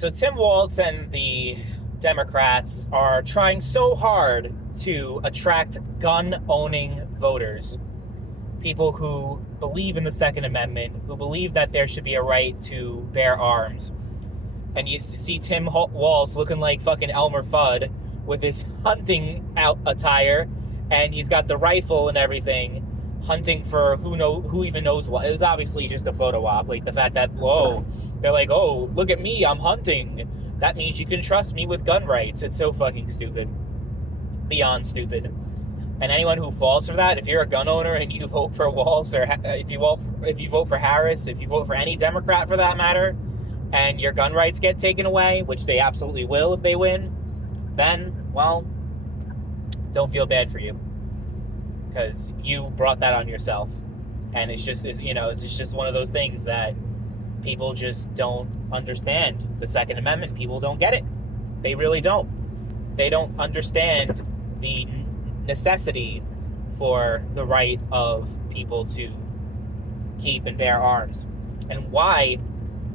So Tim Walz and the Democrats are trying so hard to attract gun-owning voters, people who believe in the Second Amendment, who believe that there should be a right to bear arms. And you see Tim Walz looking like fucking Elmer Fudd with his hunting attire, and he's got the rifle and everything, hunting for who even knows what. It was obviously just a photo op. Like the fact that, whoa, they're like, oh, look at me, I'm hunting. That means you can trust me with gun rights. It's so fucking stupid. Beyond stupid. And anyone who falls for that, if you're a gun owner and you vote for Walz, or if you vote for Harris, if you vote for any Democrat for that matter, and your gun rights get taken away, which they absolutely will if they win, then, well, don't feel bad for you, because you brought that on yourself. And it's just one of those things that people just don't understand. The Second Amendment, people don't get it. They really don't. They don't understand the necessity for the right of people to keep and bear arms, and why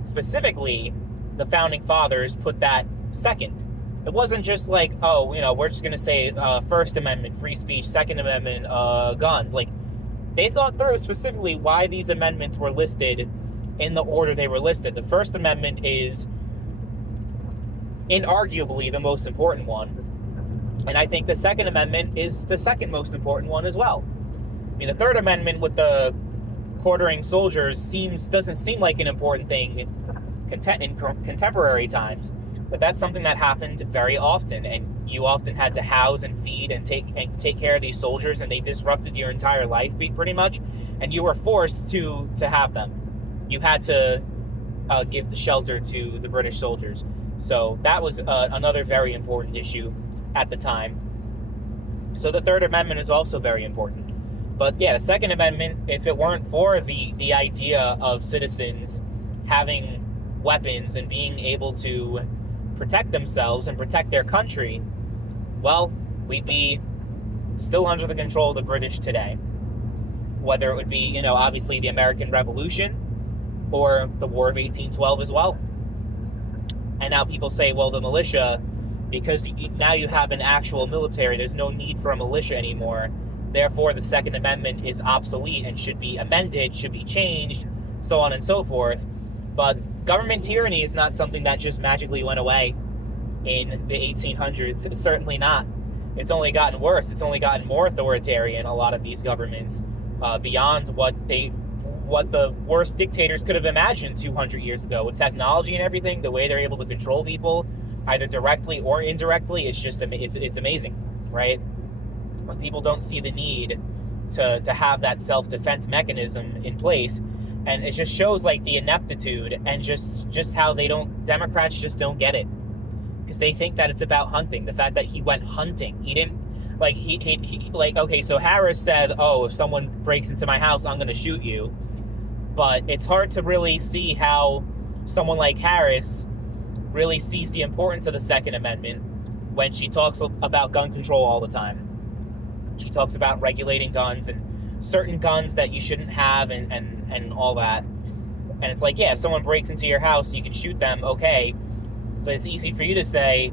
specifically the founding fathers put that second. It wasn't just like, oh, we're just going to say First Amendment, free speech, Second Amendment, guns. Like, they thought through specifically why these amendments were listed in the order they were listed. The First Amendment is inarguably the most important one, and I think the Second Amendment is the second most important one as well. I mean, the Third Amendment with the quartering soldiers doesn't seem like an important thing in contemporary times, but that's something that happened very often, and you often had to house and feed and take care of these soldiers, and they disrupted your entire life pretty much, and you were forced to have them. You had to give the shelter to the British soldiers. So that was another very important issue at the time. So the Third Amendment is also very important. But yeah, the Second Amendment, if it weren't for the idea of citizens having weapons and being able to protect themselves and protect their country, well, we'd be still under the control of the British today. Whether it would be, obviously the American Revolution or the War of 1812 as well. And now people say, well, the militia, because now you have an actual military, there's no need for a militia anymore. Therefore, the Second Amendment is obsolete and should be amended, should be changed, so on and so forth. But government tyranny is not something that just magically went away in the 1800s. It's certainly not. It's only gotten worse. It's only gotten more authoritarian, a lot of these governments, beyond what the worst dictators could have imagined 200 years ago. With technology and everything, the way they're able to control people, either directly or indirectly, it's amazing, right? When people don't see the need to have that self-defense mechanism in place, and it just shows like the ineptitude and just how Democrats just don't get it, because they think that it's about hunting. The fact that he went hunting, he didn't okay, so Harris said, oh, if someone breaks into my house, I'm going to shoot you. But it's hard to really see how someone like Harris really sees the importance of the Second Amendment when she talks about gun control all the time. She talks about regulating guns and certain guns that you shouldn't have and all that. And it's like, yeah, if someone breaks into your house, you can shoot them, okay. But it's easy for you to say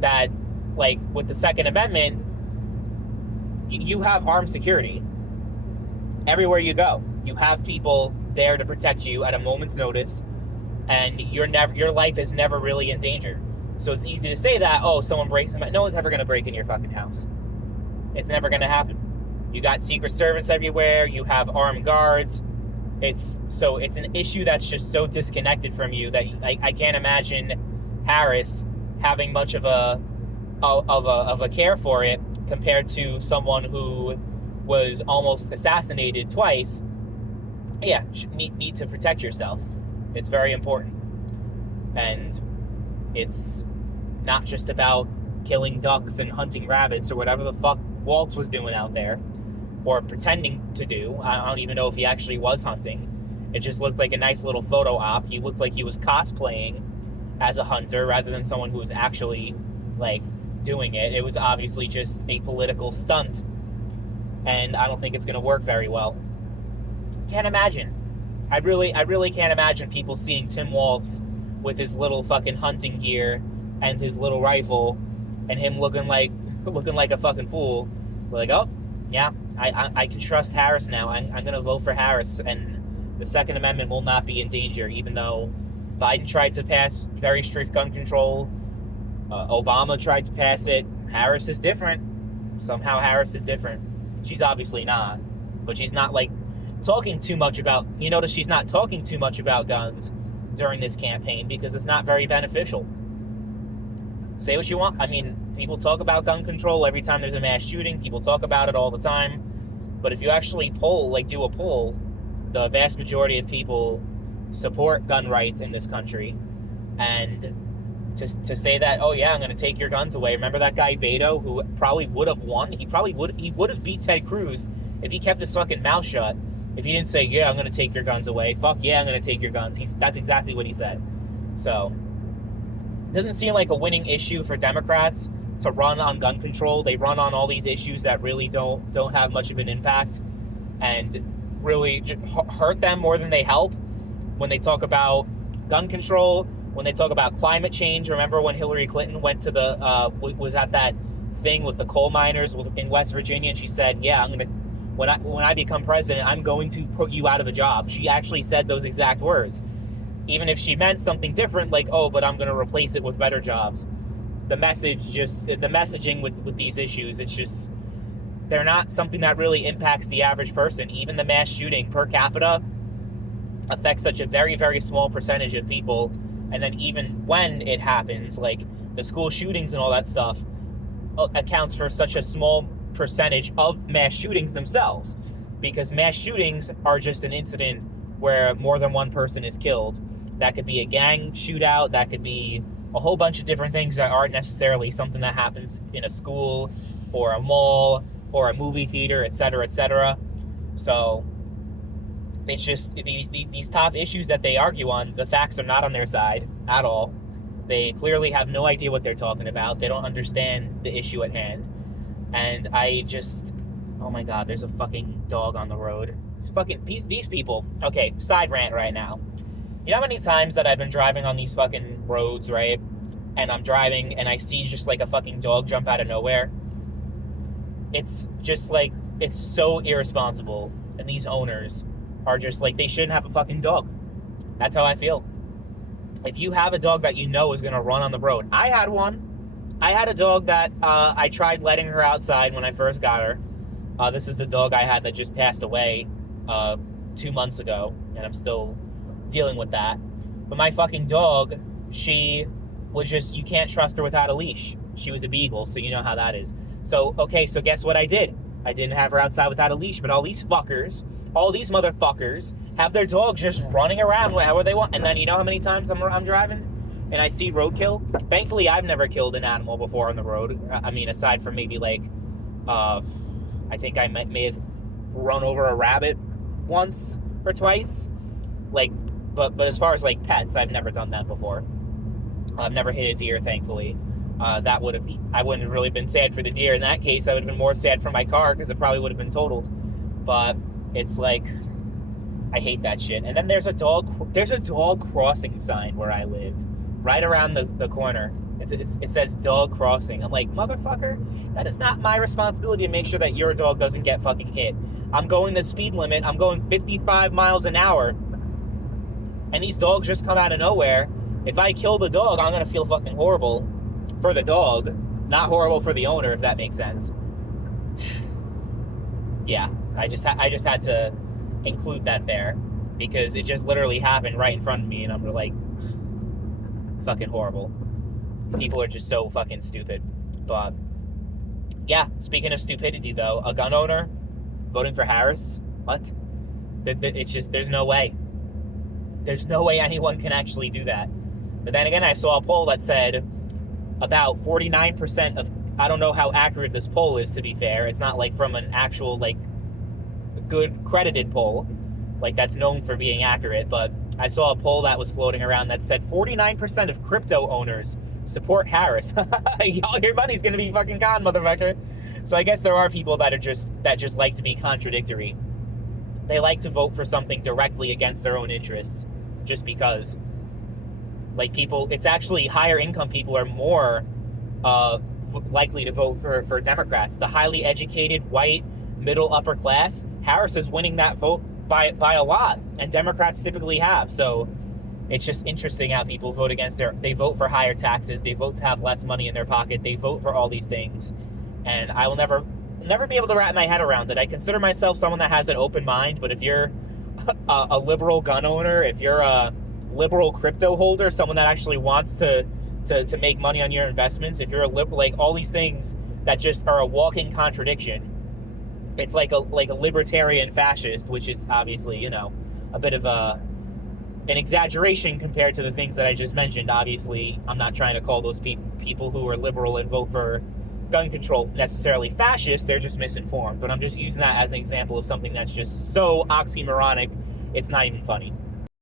that, like, with the Second Amendment, you have armed security. Everywhere you go, you have people there to protect you at a moment's notice, and your life is never really in danger. So it's easy to say that, oh, someone breaks in, no one's ever going to break in your fucking house. It's never going to happen. You got Secret Service everywhere, you have armed guards. It's an issue that's just so disconnected from you that I can't imagine Harris having much of a care for it, compared to someone who was almost assassinated twice. Yeah, need to protect yourself. It's very important. And it's not just about killing ducks and hunting rabbits or whatever the fuck Walz was doing out there, or pretending to do. I don't even know if he actually was hunting. It just looked like a nice little photo op. He looked like he was cosplaying as a hunter rather than someone who was actually, like, doing it. It was obviously just a political stunt, and I don't think it's going to work very well. Can't imagine. I really can't imagine people seeing Tim Walz with his little fucking hunting gear and his little rifle, and him looking like a fucking fool. We're like, oh yeah, I can trust Harris now. I'm gonna vote for Harris, and the Second Amendment will not be in danger, even though Biden tried to pass very strict gun control. Obama tried to pass it. Harris is different. Somehow Harris is different. She's obviously not, but she's not like talking too much about. You notice she's not talking too much about guns during this campaign because it's not very beneficial. Say what you want. I mean, people talk about gun control every time there's a mass shooting. People talk about it all the time. But if you actually do a poll, the vast majority of people support gun rights in this country. And to say that, oh yeah, I'm going to take your guns away. Remember that guy Beto, who probably would have won? He would have beat Ted Cruz if he kept his fucking mouth shut. If he didn't say, yeah, I'm going to take your guns away. Fuck yeah, I'm going to take your guns. That's exactly what he said. So it doesn't seem like a winning issue for Democrats to run on gun control. They run on all these issues that really don't have much of an impact and really hurt them more than they help. When they talk about gun control, when they talk about climate change, remember when Hillary Clinton went to was at that thing with the coal miners in West Virginia, and she said, yeah, when I become president, I'm going to put you out of a job. She actually said those exact words. Even if she meant something different, like, oh, but I'm going to replace it with better jobs. The messaging with these issues, it's just, they're not something that really impacts the average person. Even the mass shooting per capita affects such a very, very small percentage of people. And then even when it happens, like the school shootings and all that stuff, accounts for such a small percentage of mass shootings themselves. Because mass shootings are just an incident where more than one person is killed. That could be a gang shootout, that could be a whole bunch of different things that aren't necessarily something that happens in a school or a mall or a movie theater, etc., etc. So it's just these top issues that they argue on, the facts are not on their side at all. They clearly have no idea what they're talking about. They don't understand the issue at hand. And I just, oh my God, there's a fucking dog on the road. These people. Okay, side rant right now. You know how many times that I've been driving on these fucking roads, right? And I'm driving and I see just like a fucking dog jump out of nowhere. It's just like, it's so irresponsible. And these owners are just like, they shouldn't have a fucking dog. That's how I feel. If you have a dog that you know is going to run on the road. I had one. I had a dog that I tried letting her outside when I first got her. This is the dog I had that just passed away 2 months ago. And I'm still dealing with that. But my fucking dog, she would just, you can't trust her without a leash. She was a beagle, so you know how that is. So, okay, so guess what I did? I didn't have her outside without a leash, but all these motherfuckers have their dogs just running around wherever they want. And then you know how many times I'm driving and I see roadkill? Thankfully, I've never killed an animal before on the road. I mean, aside from maybe like, I think I may have run over a rabbit once or twice. Like, but as far as like pets, I've never done that before. I've never hit a deer, thankfully. I wouldn't have really been sad for the deer. In that case, I would have been more sad for my car because it probably would have been totaled. But it's like, I hate that shit. And then there's a dog crossing sign where I live, right around the corner. It says dog crossing. I'm like, motherfucker, that is not my responsibility to make sure that your dog doesn't get fucking hit. I'm going the speed limit. I'm going 55 miles an hour. And these dogs just come out of nowhere. If I kill the dog, I'm going to feel fucking horrible for the dog. Not horrible for the owner, if that makes sense. Yeah, I just had to include that there. Because it just literally happened right in front of me. And I'm like, fucking horrible. People are just so fucking stupid. But, yeah, speaking of stupidity, though, a gun owner voting for Harris? What? It's just, there's no way. There's no way anyone can actually do that. But then again, I saw a poll that said about 49% of, I don't know how accurate this poll is, to be fair. It's not like from an actual, like, good credited poll, like that's known for being accurate. But I saw a poll that was floating around that said 49% of crypto owners support Harris. Your money's gonna be fucking gone, motherfucker. So I guess there are people that just like to be contradictory. They like to vote for something directly against their own interests, just because. Like people, it's actually higher income people are more likely to vote for Democrats. The highly educated, white, middle upper class, Harris is winning that vote by a lot, and Democrats typically have. So it's just interesting how people vote they vote for higher taxes, they vote to have less money in their pocket, they vote for all these things, and I will never be able to wrap my head around it. I consider myself someone that has an open mind, but if you're a liberal gun owner, if you're a liberal crypto holder, someone that actually wants to make money on your investments, if you're a liberal, like all these things that just are a walking contradiction, it's like a libertarian fascist, which is obviously, a bit of an exaggeration compared to the things that I just mentioned. Obviously, I'm not trying to call those people who are liberal and vote for gun control necessarily fascist. They're just misinformed. But I'm just using that as an example of something that's just so oxymoronic, it's not even funny.